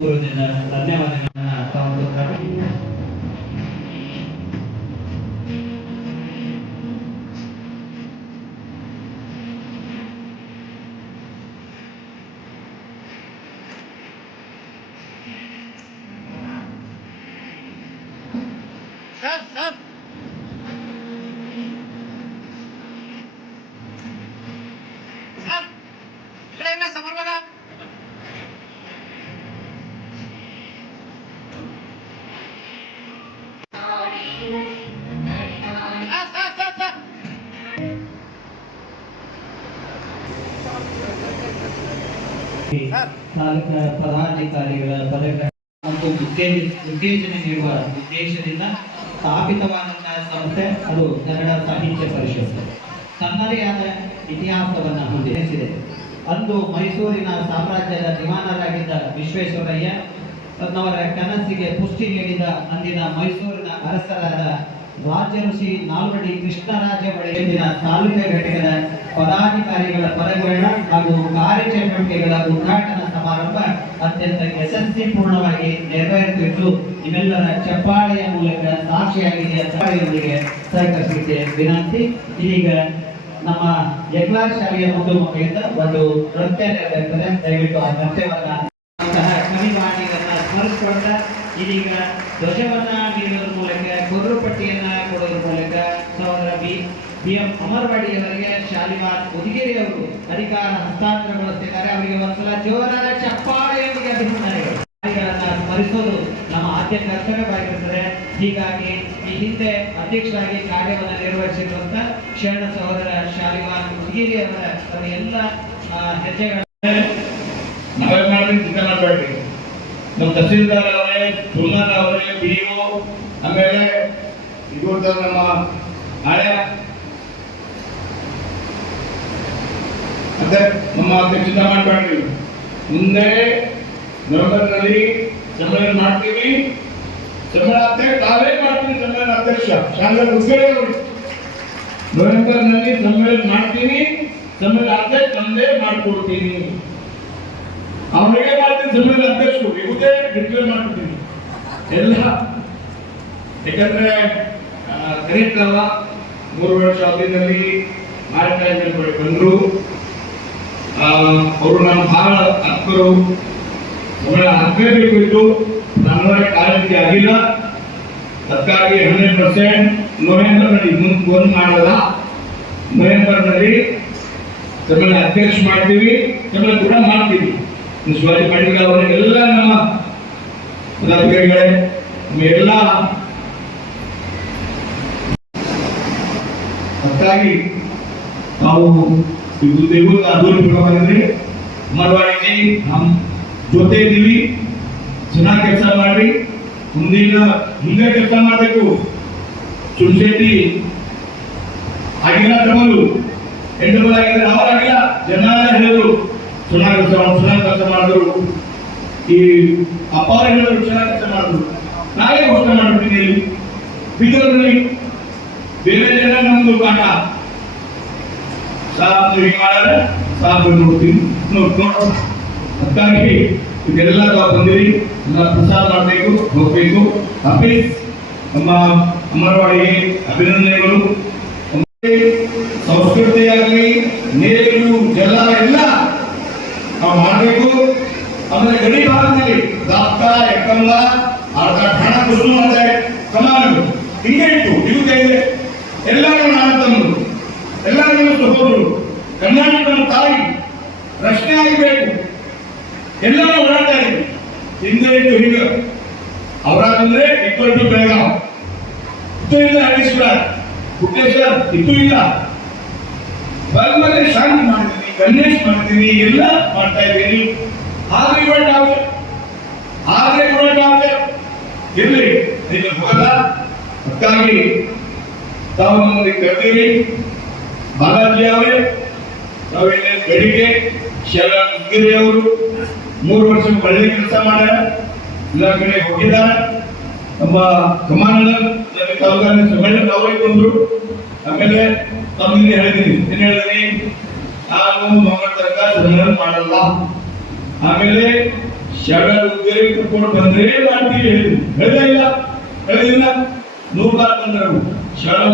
ಗುರುಜಿನ ಧನ್ಯವಾದಗಳನ್ನ ತಾವು ಕೊಡ್ತಾರೆ. ಸರ್ ತಾಲೂಕಿನ ಪದಾಧಿಕಾರಿಗಳ ಪದಗಳ ಉತ್ತೇಜ, ಉತ್ತೇಜನ ನೀಡುವ ಉದ್ದೇಶದಿಂದ ಸ್ಥಾಪಿತವಾದಂತಹ ಸಂಸ್ಥೆ, ಅದು ಕನ್ನಡ ಸಾಹಿತ್ಯ ಪರಿಷತ್ ತನ್ನದೇ ಆದ ಇತಿಹಾಸವನ್ನು ಹೊಂದಿಸಿದೆ ಅಂದು ಮೈಸೂರಿನ ಸಾಮ್ರಾಜ್ಯದ ದಿವಾನರಾಗಿದ್ದ ವಿಶ್ವೇಶ್ವರಯ್ಯ, ತನ್ನವರ ಕನಸಿಗೆ ಪುಷ್ಟಿ ನೀಡಿದ ಅಂದಿನ ಮೈಸೂರಿನ ಅರಸರಾದ ರಾಜಋಷಿ ನಾಲ್ವಡಿ ಕೃಷ್ಣರಾಜ ಬಳಿಯಲ್ಲಿನ ತಾಲೂಕು ಘಟಕದ ಪದಾಧಿಕಾರಿಗಳ ಪದಗ್ರಹಣ ಹಾಗೂ ಕಾರ್ಯಚಟುವಟಿಕೆಗಳ ಉದ್ಘಾಟನಾ ಸಮಾರಂಭ ಅತ್ಯಂತ ಯಶಸ್ವಿಪೂರ್ಣವಾಗಿ ನೆರವೇರುತ್ತಿದ್ದು ಇವೆಲ್ಲರ ಚಪ್ಪಾಳೆಯ ಮೂಲಕ ಸಾಕ್ಷಿಯಾಗಿದೆ ಚಪ್ಪಾಳೆಯೊಂದಿಗೆ ಸಹಕರಿಸಲಿಕ್ಕೆ ವಿನಂತಿ, ಇದೀಗ ನಮ್ಮ ಎಲ್ಲಾ ಶಾಲೆಯ ಒಂದು ಮಕ್ಕಳಿಂದ ಒಂದು ನೃತ್ಯ ನೆರವೇರ್ತದೆ ದಯವಿಟ್ಟು ಆ ನೃತ್ಯವನ್ನ ಸ್ಮರಿಸಿಕೊಂಡ ಇದೀಗ ಧ್ವಜವನ್ನ ನೀಡುವ ಮೂಲಕ ಕೊರ್ರು ಪಟ್ಟಿಯನ್ನ ಕೊಡೋದ್ರ ಮೂಲಕ ಸಹೋದರ ಬಿ ಬಿ ಎಂ ಅಮರವಾಡಿಯವರಿಗೆ ಶಾಲಿಮಾರ್ ಉದಗಿರಿ ಅವರು ಅಧಿಕಾರ ಹಸ್ತಾಂತರಗೊಳಿಸಿದ್ದಾರೆ ಅವರಿಗೆ ಒಂದ್ಸಲ ಜೋರಾದ ಚಪ್ಪಾಳೆಯೊಂದಿಗೆ ಅಭಿನಂದನೆಗಳು ಸ್ಮರಿಸೋದು ನಮ್ಮ ಆದ್ಯ ಕರ್ತವ್ಯವಾಗಿರುತ್ತದೆ ಹೀಗಾಗಿ ಈ ಹಿಂದೆ ಅಧ್ಯಕ್ಷರಾಗಿ ಕಾರ್ಯವನ್ನು ನಿರ್ವಹಿಸಿರುವಂತ ಶರಣ ಸಹೋದರ ಶಾಲಿಮಾರ್ ಉದಗಿರಿ ಅವರ ಅವರ ಎಲ್ಲ ಹೆಜ್ಜೆಗಳ ನಮ್ಮ ತಹಸೀಲ್ದಾರ್ ಅವರೇ ತುಮಾರ್ ಅವರೇ ಬಿ ಆಮೇಲೆ ಇದು ನಮ್ಮ ಮತ್ತೆ ನಮ್ಮ ಚಿಂತೆ ಮಾಡಬೇಡ್ರಿ ಮುಂದೆ ನವೆಂಬರ್ನಲ್ಲಿ ಸಮ್ಮೇಳನ ಮಾಡ್ತೀವಿ. ಸಮ್ಮೇಳನ ಅಧ್ಯಕ್ಷ ತಾವೇ ಮಾಡ್ತೀವಿ ಸಮ್ಮೇಳನ ಅಧ್ಯಕ್ಷ. ಉದ್ಗಡೆ ಅವರು. ನವೆಂಬರ್ನಲ್ಲಿ ಸಮ್ಮೇಳನ ಮಾಡ್ತೀನಿ ಸಮ್ಮೇಳನ ಅಧ್ಯಕ್ಷ ತಂದೆ ಮಾಡ್ಕೊಡ್ತೀನಿ. ಅವರಿಗೆ ಮಾಡ್ತೀನಿ ಸಮ್ಮೇಳನ ಅಧ್ಯಕ್ಷರು? ಇವತ್ತೇ ಡಿಕ್ಲೇರ್ ಮಾಡ್ಬಿಡ್ತೀನಿ ಎಲ್ಲ. ಯಾಕಂದ್ರೆ ಕರೆಕ್ಟ್ ಅಲ್ಲ. ಮೂರು ವರ್ಷ ಅವಧಿನಲ್ಲಿ ಮಾರಾಟ ಬಂದ್ರು. ಅವರು ನಮ್ಮ ಬಹಳ ಹಕ್ಕರು ಅವರ ಆಗಬೇಕು ಇತ್ತು ನನ್ನ ಕಾಲೇಜಿಗೆ ಆಗಿಲ್ಲ. ಅದಕ್ಕಾಗಿ ಹಂಡ್ರೆಡ್ ಪರ್ಸೆಂಟ್ ನವೆಂಬರ್ನಲ್ಲಿ ಮುಂದೆ ಫೋನ್ ಮಾಡಲ್ಲ. ನವೆಂಬರ್ನಲ್ಲಿ ತಮ್ಮನ್ನು ಅಧ್ಯಕ್ಷ ಮಾಡ್ತೀವಿ, ತಮ್ಮನ್ನು ಕೂಡ ಮಾಡ್ತೀವಿ. ಶಿವಾಜಿ ಪಾಟೀಲ್ ಅವರಿಗೆಲ್ಲ ನಮ್ಮ ಪದಾಧಿಕಾರಿಗಳೇ ಎಲ್ಲ ಅದಕ್ಕಾಗಿ ನಾವು ಇದು ದೇವರು ಅದ್ದೂರಿ ಬಿಡಬೇಕಂದ್ರೆ ಮರವಾಡಿಜಿ ನಮ್ಮ ಜೊತೆ ಇದ್ದೀವಿ ಚೆನ್ನಾಗಿ ಕೆಲಸ ಮಾಡಿ ಮುಂದಿನ ಹಿಂಗೆ ಕೆಲಸ ಮಾಡಬೇಕು ಸುಳ್ಶೆಟ್ಟಿ ಆಗಿಲ್ಲ ತಮ್ಮಲು ಹೆಣ್ಣು ಆಗಿದ್ರೆ ಅವರಾಗಿಲ್ಲ ಜನ ಹೇಳಿದ್ರು ಚೆನ್ನಾಗಿ ಕೆಲಸ ಮಾಡಿ ಚೆನ್ನಾಗಿ ಕೆಲಸ ಮಾಡಿದ್ರು ಈ ಅಪ್ಪ ಅವ್ರು ಹೇಳಿದ್ರು ಚೆನ್ನಾಗಿ ಕೆಲಸ ಮಾಡಿದ್ರು ನಾವೇ ಘೋಷಣೆ ಮಾಡ್ಬಿಟ್ಟಿದ್ದೀವಿ ಇಲ್ಲಿ ಬೀದರ್ನಲ್ಲಿ ಬೇರೆ ಜನ ನಮ್ದು ಕಾಟ ಸಾಬ್ ಹಿಂಗೆ ಮಾಡಿದ್ರೆ ಸಾಬ್ ನೋಡ್ತೀನಿ ನೋಡ್ ನೋಡ್ ಅದಕ್ಕಾಗಿ ಇದೆಲ್ಲ ತಾವು ಬಂದಿರಿ, ಎಲ್ಲ ಪ್ರಸಾದ ಮಾಡಬೇಕು, ಹೋಗ್ಬೇಕು. ಅಪೀಸ್ ನಮ್ಮ ಅಮರವಾಡಿಗೆ ಅಭಿನಂದನೆಗಳು. ಸಂಸ್ಕೃತಿಯಾಗಲಿ, ನೀರು, ಜಲ ಎಲ್ಲ ನಾವು ಮಾಡಬೇಕು. ಆಮೇಲೆ ಗಡಿ ಭಾಗದಲ್ಲಿ ದಾಪ್ತ ಎಕ್ಕಂಬ ಅರ್ಧ ಹಣ ಕುಸುಮ ಕಮಾನು ಹಿಂಗೆ ಇಟ್ಟು ಇರುವುದೇ ಎಲ್ಲರೂ ನನ್ನ ಸಹೋದರರು ಕರ್ನಾಟಕ ನಮ್ಮ ತಾಯಿ, ರಕ್ಷಣೆ ಆಗಬೇಕು. ಎಲ್ಲರೂ ಇದ್ದೀವಿ. ಹಿಂದೆ ಇಟ್ಟು ಹಿಂಗ. ಅವರ ಇಬ್ಬರು ಇಪ್ಪತ್ತು ಬೆಳಗಾವ್ ಇದು ಇಲ್ಲ ಹರೀಶ್ವರ. ಇಲ್ಲ. ಬಂದ್ಮೇಲೆ ಶಾಂತಿ ಮಾಡ್ತೀನಿ ಗಣೇಶ್ ಮಾಡ್ತೀನಿ ಎಲ್ಲ ಮಾಡ್ತಾ ಇದ್ದೀನಿ ಆದ್ರೆ ಇವತ್ತು ನಾವು ಆದ್ರೆ ಇವತ್ತು ನಾವು ಇರ್ಲಿ ನಿಮಗೆ ಹೋಗಲ್ಲ. ಅದಕ್ಕಾಗಿ ತಾವು ನಮ್ಮಲ್ಲಿ ಕರೆದಿರಿ ಬಾಲಾಜಿ ಅವರೇ ನಾವಿಲ್ಲಿ ಬೆಳಿಗ್ಗೆ ಶರ ಅವರು ಮೂರು ವರ್ಷ ಒಳ್ಳೆ ಕೆಲಸ ಮಾಡ್ಯಾರ. ಎಲ್ಲ ಕಡೆ ಹೋಗಿದ್ದಾರೆ. ನಮ್ಮ ಕಮಾಂಡ್ ತಾಲೂಕಿನ ಸಮ್ಮೇಳನ ಅವರೇ ಬಂದರು. ಆಮೇಲೆ ತಮ್ಮಿಂದ ಹೇಳಿದ್ದೀನಿ. ಏನು ಹೇಳಿದ್ರಿ ನಾನು ಮಂಗಳ ತನಕ ಸಮ್ಮೇಳನ ಮಾಡಲ್ಲ. ಆಮೇಲೆ ಶಾಲಾ ಉದ್ಯೋಗ ಕರ್ಕೊಂಡು ಬಂದ್ರೆ ಮಾಡ್ತೀವಿ ಹೇಳಿದ್ರು. ಹೇಳೇ ಇಲ್ಲ. ಹೇಳಿದಿಲ್ಲ. ನೂರು ಬಾರ್ ಬಂದರು.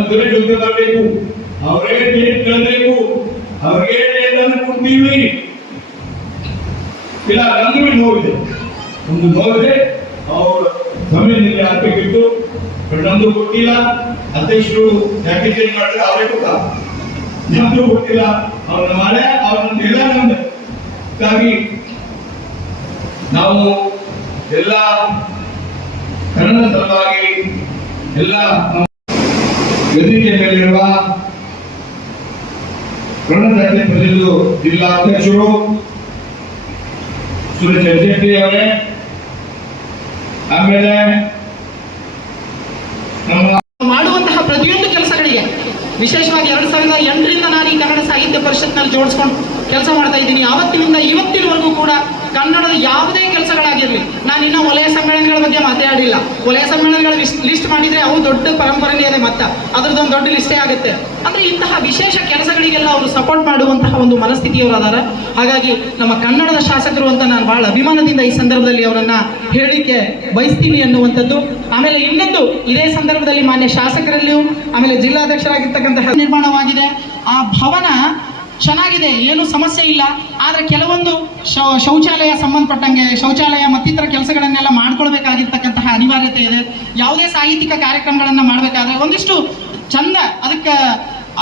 ಉದ್ಯೋಗ ಜೊತೆ ಬರಬೇಕು. ಅವರೇ ಡೇಟ್ ಕೇಳಬೇಕು. ಅವ್ರಿಗೆ ಅನ್ನು ಕೊಡ್ತೀವಿ. ಇಲ್ಲ, ನಂದು ನೋವಿದೆ ಒಂದು ನೋವಿದೆ ಅವರು ಸಮಯದಲ್ಲಿ ಹಾಕಬೇಕಿತ್ತು ಬಟ್ ನಮ್ದು ಗೊತ್ತಿಲ್ಲ ಅಧ್ಯಕ್ಷರು ಯಾಕೆ ಮಾಡಿದ್ರೆ ಅವರೇ ಗೊತ್ತ? ನಮ್ದು ಗೊತ್ತಿಲ್ಲ ಅವ್ರನ್ನ ಮಾಡ್ಯ ಅವ್ರನ್ನ ಎಲ್ಲ ನಮ್ದು. ಹಾಗಾಗಿ ನಾವು ಎಲ್ಲ ಕನ್ನಡ ಸಲುವಾಗಿ ಎಲ್ಲ ವೇದಿಕೆ ಮೇಲಿರುವ ಜಿಲ್ಲಾ ಅಧ್ಯಕ್ಷರು ಸುರೇಶ್ ಶೆಟ್ಟಿ ಅವರೇ, ಆಮೇಲೆ ಮಾಡುವಂತಹ ಪ್ರತಿಯೊಂದು ಕೆಲಸಗಳಿಗೆ, ವಿಶೇಷವಾಗಿ ಎರಡ್ ಸಾವಿರದ ಎಂಟರಿಂದ ನಾನು ಈ ಕನ್ನಡ ಸಾಹಿತ್ಯ ಪರಿಷತ್ನಲ್ಲಿ ಜೋಡಿಸ್ಕೊಂಡು ಕೆಲಸ ಮಾಡ್ತಾ ಇದ್ದೀನಿ. ಆವತ್ತಿನಿಂದ ಇವತ್ತಿನವರೆಗೂ ಕೂಡ ಕನ್ನಡದ ಯಾವುದೇ ಕೆಲಸಗಳಾಗಿರಲಿ, ನಾನು ಇನ್ನೂ ವಲಯ ಸಮ್ಮೇಳನಗಳ ಬಗ್ಗೆ ಮಾತಾಡಿಲ್ಲ. ವಲಯ ಸಮ್ಮೇಳನಗಳ ಲಿಸ್ಟ್ ಮಾಡಿದ್ರೆ ಅವು ದೊಡ್ಡ ಪರಂಪರೆನೇ ಇದೆ ಮತ್ತ. ಅದ್ರದ್ದೊಂದು ದೊಡ್ಡ ಲಿಸ್ಟೇ ಆಗುತ್ತೆ. ಅಂದ್ರೆ ಇಂತಹ ವಿಶೇಷ ಕೆಲಸಗಳಿಗೆಲ್ಲ ಅವರು ಸಪೋರ್ಟ್ ಮಾಡುವಂತಹ ಒಂದು ಮನಸ್ಥಿತಿಯವರು ಅದಾರ. ಹಾಗಾಗಿ ನಮ್ಮ ಕನ್ನಡದ ಶಾಸಕರು ಅಂತ ನಾನು ಬಹಳ ಅಭಿಮಾನದಿಂದ ಈ ಸಂದರ್ಭದಲ್ಲಿ ಅವರನ್ನು ಹೇಳಿಕೆ ಬಯಸ್ತೀನಿ ಅನ್ನುವಂಥದ್ದು. ಆಮೇಲೆ ಇನ್ನೊಂದು ಇದೇ ಸಂದರ್ಭದಲ್ಲಿ ಮಾನ್ಯ ಶಾಸಕರಲ್ಲಿಯೂ, ಆಮೇಲೆ ಜಿಲ್ಲಾಧ್ಯಕ್ಷರಾಗಿರ್ತಕ್ಕಂತಹ ನಿರ್ಮಾಣವಾಗಿದೆ. ಆ ಭವನ ಚೆನ್ನಾಗಿದೆ, ಏನು ಸಮಸ್ಯೆ ಇಲ್ಲ. ಆದರೆ ಕೆಲವೊಂದು ಶೌಚಾಲಯ ಸಂಬಂಧಪಟ್ಟಂಗೆ, ಶೌಚಾಲಯ ಮತ್ತಿತರ ಕೆಲಸಗಳನ್ನೆಲ್ಲ ಮಾಡ್ಕೊಳ್ಬೇಕಾಗಿರ್ತಕ್ಕಂತಹ ಅನಿವಾರ್ಯತೆ ಇದೆ. ಯಾವುದೇ ಸಾಹಿತ್ಯಿಕ ಕಾರ್ಯಕ್ರಮಗಳನ್ನು ಮಾಡಬೇಕಾದ್ರೆ ಒಂದಿಷ್ಟು ಚಂದ ಅದಕ್ಕೆ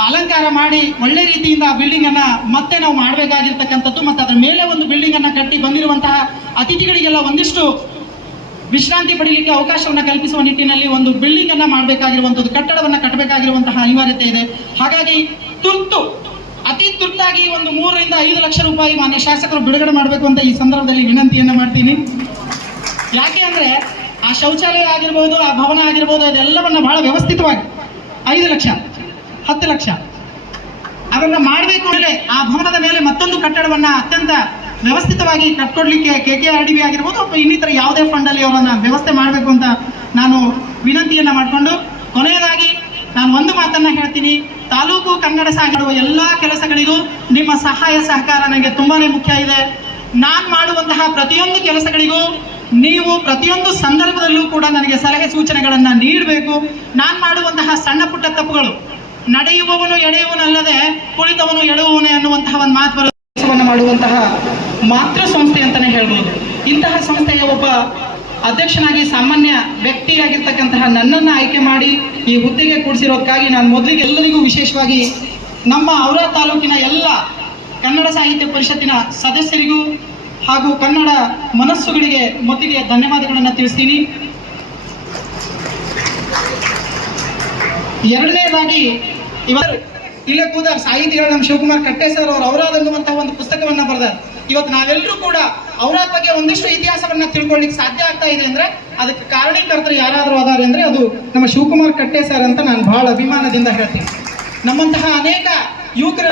ಅಲಂಕಾರ ಮಾಡಿ ಒಳ್ಳೆ ರೀತಿಯಿಂದ ಆ ಬಿಲ್ಡಿಂಗ್ ಅನ್ನ ಮತ್ತೆ ನಾವು ಮಾಡಬೇಕಾಗಿರ್ತಕ್ಕಂಥದ್ದು ಮತ್ತು ಅದರ ಮೇಲೆ ಒಂದು ಬಿಲ್ಡಿಂಗ್ ಅನ್ನ ಕಟ್ಟಿ ಬಂದಿರುವಂತಹ ಅತಿಥಿಗಳಿಗೆಲ್ಲ ಒಂದಿಷ್ಟು ವಿಶ್ರಾಂತಿ ಪಡೀಲಿಕ್ಕೆ ಅವಕಾಶವನ್ನು ಕಲ್ಪಿಸುವ ನಿಟ್ಟಿನಲ್ಲಿ ಒಂದು ಬಿಲ್ಡಿಂಗ್ ಅನ್ನ ಮಾಡಬೇಕಾಗಿರುವಂಥದ್ದು, ಕಟ್ಟಡವನ್ನ ಕಟ್ಟಬೇಕಾಗಿರುವಂತಹ ಅನಿವಾರ್ಯತೆ ಇದೆ. ಹಾಗಾಗಿ ತುರ್ತು ಅತಿ ತುರ್ತಾಗಿ ಒಂದು ಮೂರರಿಂದ ಐದು ಲಕ್ಷ ರೂಪಾಯಿ ಮಾನ್ಯ ಶಾಸಕರು ಬಿಡುಗಡೆ ಮಾಡಬೇಕು ಅಂತ ಈ ಸಂದರ್ಭದಲ್ಲಿ ವಿನಂತಿಯನ್ನು ಮಾಡ್ತೀನಿ. ಯಾಕೆ ಅಂದರೆ ಆ ಶೌಚಾಲಯ ಆಗಿರ್ಬೋದು, ಆ ಭವನ ಆಗಿರ್ಬೋದು, ಅದೆಲ್ಲವನ್ನ ಬಹಳ ವ್ಯವಸ್ಥಿತವಾಗಿ ಐದು ಲಕ್ಷ, ಹತ್ತು ಲಕ್ಷ. ಅದನ್ನ ಮಾಡಬೇಕು ಮೇಲೆ ಆ ಭವನದ ಮೇಲೆ ಮತ್ತೊಂದು ಕಟ್ಟಡವನ್ನ ಅತ್ಯಂತ ವ್ಯವಸ್ಥಿತವಾಗಿ ಕಟ್ಕೊಡ್ಲಿಕ್ಕೆ K K R D B ಆಗಿರ್ಬೋದು ಅಥವಾ ಇನ್ನಿತರ ಯಾವುದೇ ಫಂಡ್ ಅಲ್ಲಿ ಅವರನ್ನ ವ್ಯವಸ್ಥೆ ಮಾಡಬೇಕು ಅಂತ ನಾನು ವಿನಂತಿಯನ್ನ ಮಾಡಿಕೊಂಡು ಕೊನೆಯದಾಗಿ ನಾನು ಒಂದು ಮಾತನ್ನ ಹೇಳ್ತೀನಿ. ತಾಲೂಕು ಕನ್ನಡ ಸಾಗಿರುವ ಎಲ್ಲಾ ಕೆಲಸಗಳಿಗೂ ನಿಮ್ಮ ಸಹಾಯ ಸಹಕಾರ ನನಗೆ ತುಂಬಾನೇ ಮುಖ್ಯ ಇದೆ. ನಾನು ಮಾಡುವಂತಹ ಪ್ರತಿಯೊಂದು ಕೆಲಸಗಳಿಗೂ ನೀವು ಪ್ರತಿಯೊಂದು ಸಂದರ್ಭದಲ್ಲೂ ಕೂಡ ನನಗೆ ಸಲಹೆ ಸೂಚನೆಗಳನ್ನು ನೀಡಬೇಕು. ನಾನು ಮಾಡುವಂತಹ ಸಣ್ಣ ಪುಟ್ಟ ತಪ್ಪುಗಳು, ನಡೆಯುವವನು ಎಳೆಯುವನಲ್ಲದೆ ಕುಳಿತವನು ಎಳುವವನು ಎನ್ನುವಂತಹ ಒಂದು ಮಾತು ಮಾಡುವಂತಹ ಮಾತೃ ಸಂಸ್ಥೆ ಅಂತಾನೆ ಹೇಳ್ಬೋದು. ಇಂತಹ ಸಂಸ್ಥೆಯ ಒಬ್ಬ ಅಧ್ಯಕ್ಷನಾಗಿ ಸಾಮಾನ್ಯ ವ್ಯಕ್ತಿಯಾಗಿರ್ತಕ್ಕಂತಹ ನನ್ನನ್ನ ಆಯ್ಕೆ ಮಾಡಿ ಈ ಹುದ್ದೆಗೆ ಕೂಡಿಸಿರೋದಕ್ಕಾಗಿ ನಾನು ಮೊದಲಿಗೆ ಎಲ್ಲರಿಗೂ ವಿಶೇಷವಾಗಿ ನಮ್ಮ ಅವರ ತಾಲೂಕಿನ ಎಲ್ಲ ಕನ್ನಡ ಸಾಹಿತ್ಯ ಪರಿಷತ್ತಿನ ಸದಸ್ಯರಿಗೂ ಹಾಗೂ ಕನ್ನಡ ಮನಸ್ಸುಗಳಿಗೆ ಮೊದಲಿಗೆ ಧನ್ಯವಾದಗಳನ್ನು ತಿಳಿಸ್ತೀನಿ. ಎರಡನೇದಾಗಿ ಇವರು ಇಲ್ಲೇ ಕೂದ ಸಾಹಿತಿಗಳು ನಮ್ಮ ಶಿವಕುಮಾರ್ ಕಟ್ಟೆ ಸರ್ ಅವರು ಅವರಾದಂತಹ ಒಂದು ಪುಸ್ತಕವನ್ನು ಬರೆದ ಇವತ್ತು ನಾವೆಲ್ಲರೂ ಕೂಡ ಅವರ ಬಗ್ಗೆ ಒಂದಿಷ್ಟು ಇತಿಹಾಸವನ್ನ ತಿಳ್ಕೊಳ್ಳಿಕ್ಕೆ ಸಾಧ್ಯ ಆಗ್ತಾ ಇದೆ ಅಂದ್ರೆ ಅದಕ್ಕೆ ಕಾರಣೀಕರ್ತರು ಯಾರಾದರೂ ಅದಾರೆ ಅಂದ್ರೆ ಅದು ನಮ್ಮ ಶಿವಕುಮಾರ್ ಕಟ್ಟೆ ಸರ್ ಅಂತ ನಾನು ಬಹಳ ಅಭಿಮಾನದಿಂದ ಹೇಳ್ತೀನಿ. ನಮ್ಮಂತಹ ಅನೇಕ ಯುವಕರ